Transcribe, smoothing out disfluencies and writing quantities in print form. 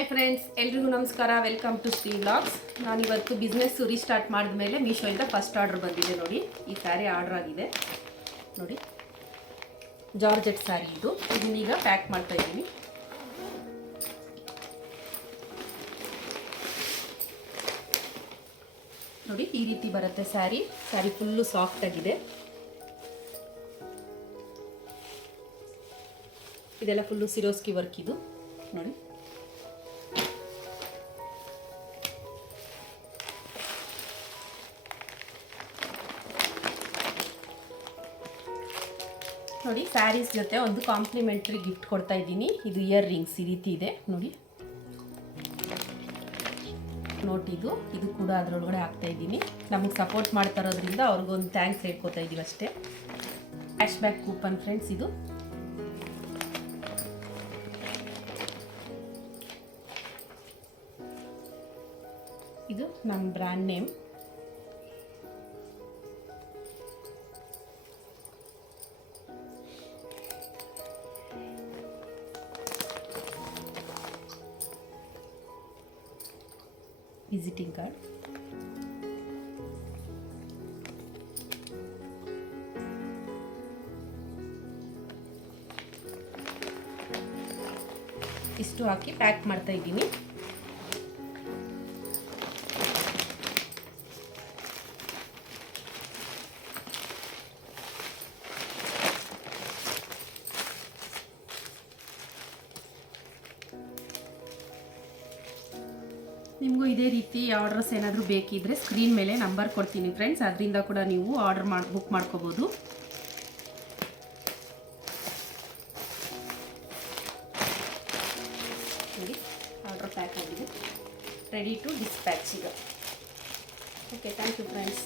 Hi friends, ಎಲ್ರಿಗೂ ನಮಸ್ಕಾರ. Welcome to Shri vlogs. ನಾನಿವತ್ತು ಬಿಸ್ನೆಸ್ ರೀಸ್ಟಾರ್ಟ್ ಮಾಡಿದ್ಮೇಲೆ ಮೀಶೋಯಿಂದ ಫಸ್ಟ್ ಆರ್ಡರ್ ಬಂದಿದೆ. ನೋಡಿ, ಈ ಸ್ಯಾರಿ ಆರ್ಡರ್ ಆಗಿದೆ. ನೋಡಿ, ಜಾರ್ಜೆಟ್ ಸ್ಯಾರಿ ಇದು. ಇದನ್ನೀಗ ಪ್ಯಾಕ್ ಮಾಡ್ತಾ ಇದ್ದೀನಿ. ನೋಡಿ, ಈ ರೀತಿ ಬರುತ್ತೆ ಸ್ಯಾರಿ. ಸ್ಯಾರಿ ಫುಲ್ಲು ಸಾಫ್ಟ್ ಆಗಿದೆ. ಇದೆಲ್ಲ ಫುಲ್ಲು ಸಿರೋಸ್ಕಿ ವರ್ಕ್ ಇದು. ನೋಡಿ, ನೋಡಿ, ಸ್ಯಾರೀಸ್ ಜೊತೆ ಒಂದು ಕಾಂಪ್ಲಿಮೆಂಟ್ರಿ ಗಿಫ್ಟ್ ಕೊಡ್ತಾ ಇದ್ದೀನಿ. ಇದು ಇಯರ್ ರಿಂಗ್ಸ್ ಈ ರೀತಿ ಇದೆ. ನೋಡಿ, ನೋಟ್ ಇದು ಕೂಡ ಅದರೊಳಗಡೆ ಹಾಕ್ತಾ ಇದ್ದೀನಿ. ನಮಗೆ ಸಪೋರ್ಟ್ ಮಾಡ್ತಾ ಇರೋದ್ರಿಂದ ಅವ್ರಿಗೊಂದು ಥ್ಯಾಂಕ್ಸ್ ಹೇಳ್ಕೊತಾ ಇದ್ದೀವಿ ಅಷ್ಟೇ. ಕ್ಯಾಶ್ ಬ್ಯಾಕ್ ಕೂಪನ್ ಫ್ರೆಂಡ್ಸ್ ಇದು. ಇದು ನನ್ನ ಬ್ರ್ಯಾಂಡ್ ನೇಮ್. Visiting card. ಇಷ್ಟು ಹಾಕಿ ಪ್ಯಾಕ್ ಮಾಡ್ತಾ ಇದ್ದೀನಿ. ನಿಮಗೂ ಇದೇ ರೀತಿ ಆರ್ಡರ್ಸ್ ಏನಾದರೂ ಬೇಕಿದ್ದರೆ ಸ್ಕ್ರೀನ್ ಮೇಲೆ ನಂಬರ್ ಕೊಡ್ತೀನಿ ಫ್ರೆಂಡ್ಸ್. ಅದರಿಂದ ಕೂಡ ನೀವು ಬುಕ್ ಮಾಡ್ಕೋಬೋದು. ನೋಡಿ, ಆರ್ಡರ್ ಪ್ಯಾಕ್ ಆಗಿದೆ, ರೆಡಿ ಟು ಡಿಸ್ಪ್ಯಾಚ್ ಈಗ. Okay, thank you friends.